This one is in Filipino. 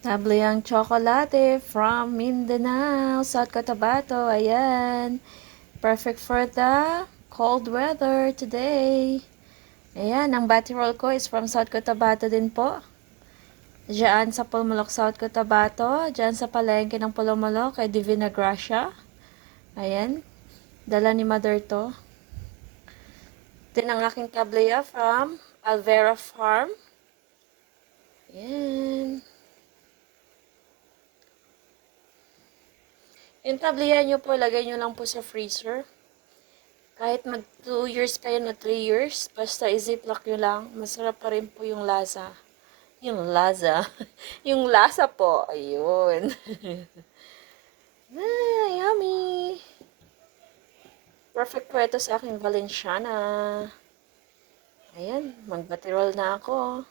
Tabliang chocolate from Mindanao, South Cotabato. Ayan. Perfect for the cold weather today. Ayan, ang bati roll ko is from South Cotabato din po. Diyan sa Pulmulok, South Cotabato. Diyan sa palengke ng Pulmulok kay Divina Gracia. Ayan. Dala ni Mother to. Din ang aking tablea from Alvera Farm. Ayan. Yung tablea nyo po, lagay nyo lang po sa freezer. Kahit mag 2 years kayo na 3 years, basta i-ziplock nyo lang, masarap pa rin po yung lasa. Yung lasa. Yung lasa po. Ayun. Ah, yummy. Perfect po ito sa aking Valenciana. Ayan, magbatirol na ako.